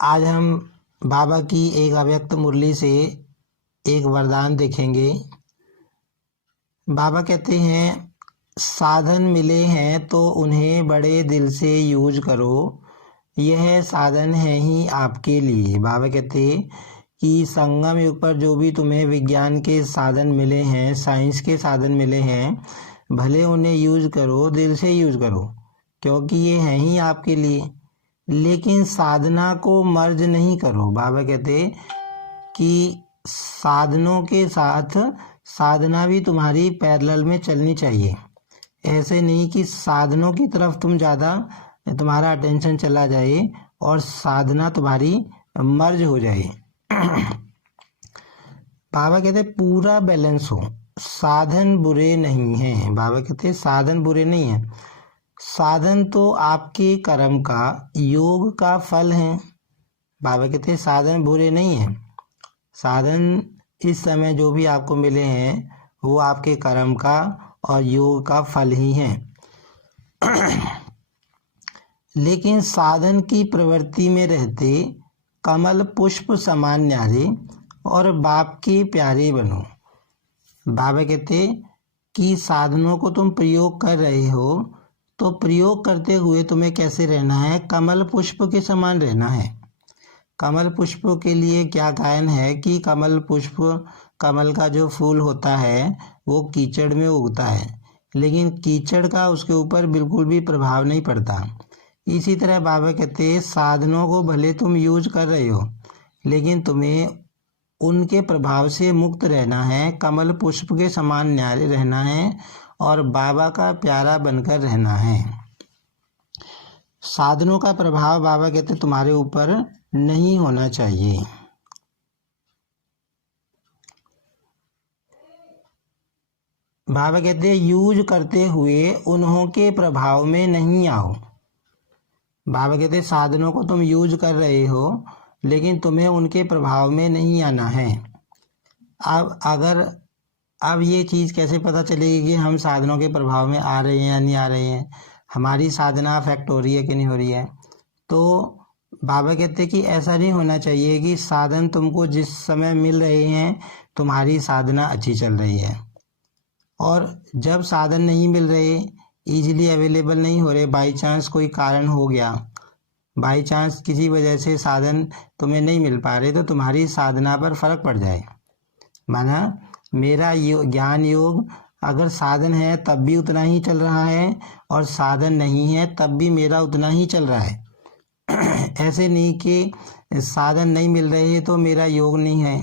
आज हम बाबा की एक अव्यक्त मुरली से एक वरदान देखेंगे। बाबा कहते हैं साधन मिले हैं तो उन्हें बड़े दिल से यूज करो, यह साधन है ही आपके लिए। बाबा कहते कि संगम युग पर जो भी तुम्हें विज्ञान के साधन मिले हैं, साइंस के साधन मिले हैं, भले उन्हें यूज करो, दिल से यूज करो, क्योंकि ये हैं ही आपके लिए। लेकिन साधना को मर्ज नहीं करो। बाबा कहते कि साधनों के साथ साधना भी तुम्हारी पैरेलल में चलनी चाहिए। ऐसे नहीं कि साधनों की तरफ तुम्हारा अटेंशन चला जाए और साधना तुम्हारी मर्ज हो जाए। बाबा कहते पूरा बैलेंस हो। साधन बुरे नहीं हैं। बाबा कहते साधन बुरे नहीं हैं। साधन तो आपके कर्म का, योग का फल है। बाबा कहते साधन बुरे नहीं हैं। साधन इस समय जो भी आपको मिले हैं वो आपके कर्म का और योग का फल ही हैं। लेकिन साधन की प्रवृत्ति में रहते कमल पुष्प समान न्यारे और बाप के प्यारे बनो। बाबा कहते कि साधनों को तुम प्रयोग कर रहे हो तो प्रयोग करते हुए तुम्हें कैसे रहना है? कमल पुष्प के समान रहना है। कमल पुष्प के लिए क्या गायन है कि कमल पुष्प, कमल का जो फूल होता है वो कीचड़ में उगता है, लेकिन कीचड़ का उसके ऊपर बिल्कुल भी प्रभाव नहीं पड़ता। इसी तरह बाबा कहते हैं साधनों को भले तुम यूज कर रहे हो, लेकिन तुम्हें उनके प्रभाव से मुक्त रहना है, कमल पुष्प के समान न्यारे रहना है और बाबा का प्यारा बनकर रहना है। साधनों का प्रभाव बाबा कहते तुम्हारे ऊपर नहीं होना चाहिए। बाबा कहते हैं यूज करते हुए उन्हों के प्रभाव में नहीं आओ। बाबा कहते हैं साधनों को तुम यूज कर रहे हो, लेकिन तुम्हें उनके प्रभाव में नहीं आना है। अब ये चीज़ कैसे पता चलेगी कि हम साधनों के प्रभाव में आ रहे हैं या नहीं आ रहे हैं? हमारी साधना अफेक्ट हो रही है कि नहीं हो रही है? तो बाबा कहते कि ऐसा नहीं होना चाहिए कि साधन तुमको जिस समय मिल रहे हैं तुम्हारी साधना अच्छी चल रही है, और जब साधन नहीं मिल रहे, ईजिली अवेलेबल नहीं हो रहे, बाई चांस कोई कारण हो गया, बाई चांस किसी वजह से साधन तुम्हें नहीं मिल पा रहे, तो तुम्हारी साधना पर फर्क पड़ जाए। माना मेरा ज्ञान योग अगर साधन है तब भी उतना ही चल रहा है, और साधन नहीं है तब भी मेरा उतना ही चल रहा है। ऐसे नहीं कि साधन नहीं मिल रहे है तो मेरा योग नहीं है।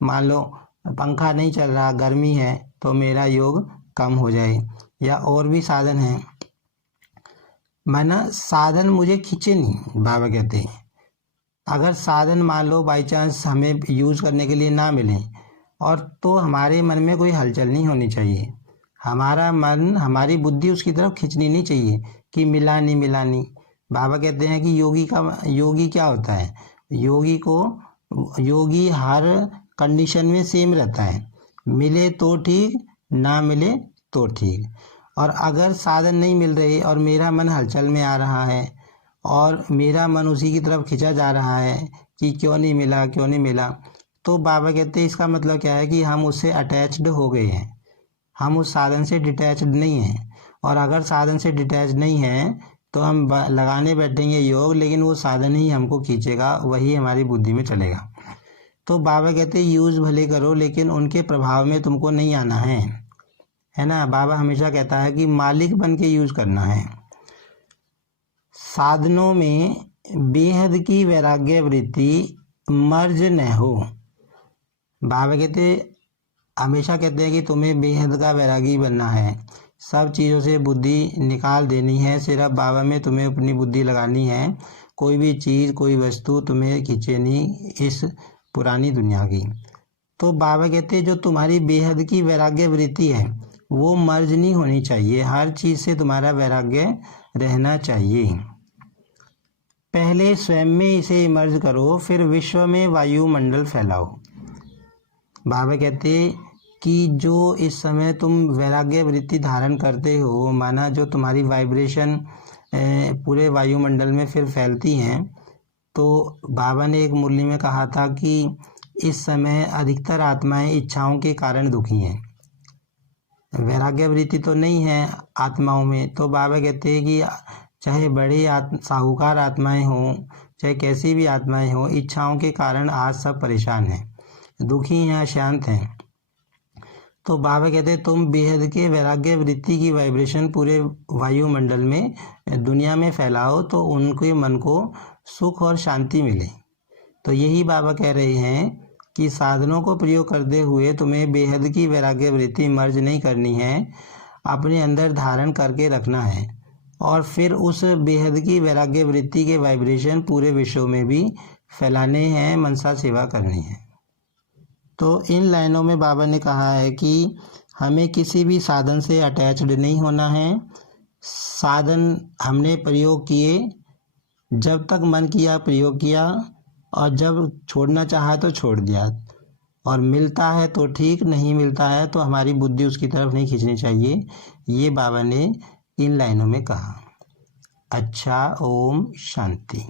मान लो पंखा नहीं चल रहा, गर्मी है, तो मेरा योग कम हो जाए, या और भी साधन है। माना साधन मुझे खींचे नहीं। बाबा कहते हैं अगर साधन मान लो बाई चांस हमें यूज करने के लिए ना मिले, और तो हमारे मन में कोई हलचल नहीं होनी चाहिए। हमारा मन, हमारी बुद्धि उसकी तरफ खींचनी नहीं चाहिए कि मिला नहीं मिला नहीं। बाबा कहते हैं कि योगी क्या होता है? योगी हर कंडीशन में सेम रहता है, मिले तो ठीक, ना मिले तो ठीक। और अगर साधन नहीं मिल रहे और मेरा मन हलचल में आ रहा है और मेरा मन उसी की तरफ खिंचा जा रहा है कि क्यों नहीं मिला, तो बाबा कहते हैं इसका मतलब क्या है कि हम उससे अटैच्ड हो गए हैं, हम उस साधन से डिटैच्ड नहीं हैं। और अगर साधन से डिटैच नहीं है तो हम लगाने बैठेंगे योग, लेकिन वो साधन ही हमको खींचेगा, वही हमारी बुद्धि में चलेगा। तो बाबा कहते हैं यूज भले करो, लेकिन उनके प्रभाव में तुमको नहीं आना है ना। बाबा हमेशा कहता है कि मालिक बन के यूज करना है। साधनों में बेहद की वैराग्य वृत्ति मर्ज न हो। बाबा हमेशा कहते हैं कि तुम्हें बेहद का वैरागी बनना है, सब चीज़ों से बुद्धि निकाल देनी है, सिर्फ बाबा में तुम्हें अपनी बुद्धि लगानी है। कोई भी चीज़, कोई वस्तु तुम्हें खींचे नहीं इस पुरानी दुनिया की। तो बाबा कहते हैं जो तुम्हारी बेहद की वैराग्य वृत्ति है वो मर्ज नहीं होनी चाहिए, हर चीज़ से तुम्हारा वैराग्य रहना चाहिए। पहले स्वयं में इसे इमर्ज करो, फिर विश्व में वायुमंडल फैलाओ। बाबा कहते कि जो इस समय तुम वैराग्य वृत्ति धारण करते हो, माना जो तुम्हारी वाइब्रेशन पूरे वायुमंडल में फिर फैलती हैं, तो बाबा ने एक मुरली में कहा था कि इस समय अधिकतर आत्माएं इच्छाओं के कारण दुखी हैं, वैराग्य वृत्ति तो नहीं है आत्माओं में। तो बाबा कहते हैं कि चाहे बड़ी साहूकार आत्माएं हों, चाहे कैसी भी आत्माएं हों, इच्छाओं के कारण आज सब परेशान हैं, दुखी हैं, अशांत हैं। तो बाबा कहते हैं तुम बेहद के वैराग्य वृत्ति की वाइब्रेशन पूरे वायुमंडल में, दुनिया में फैलाओ, तो उनके मन को सुख और शांति मिले। तो यही बाबा कह रहे हैं कि साधनों को प्रयोग करते हुए तुम्हें बेहद की वैराग्य वृत्ति मर्ज नहीं करनी है, अपने अंदर धारण करके रखना है और फिर उस बेहद की वैराग्य वृत्ति के वाइब्रेशन पूरे विश्व में भी फैलाने हैं, मनसा सेवा करनी है। तो इन लाइनों में बाबा ने कहा है कि हमें किसी भी साधन से अटैच्ड नहीं होना है। साधन हमने प्रयोग किए, जब तक मन किया प्रयोग किया, और जब छोड़ना चाहा तो छोड़ दिया, और मिलता है तो ठीक, नहीं मिलता है तो हमारी बुद्धि उसकी तरफ नहीं खींचनी चाहिए। ये बाबा ने इन लाइनों में कहा। अच्छा, ओम शांति।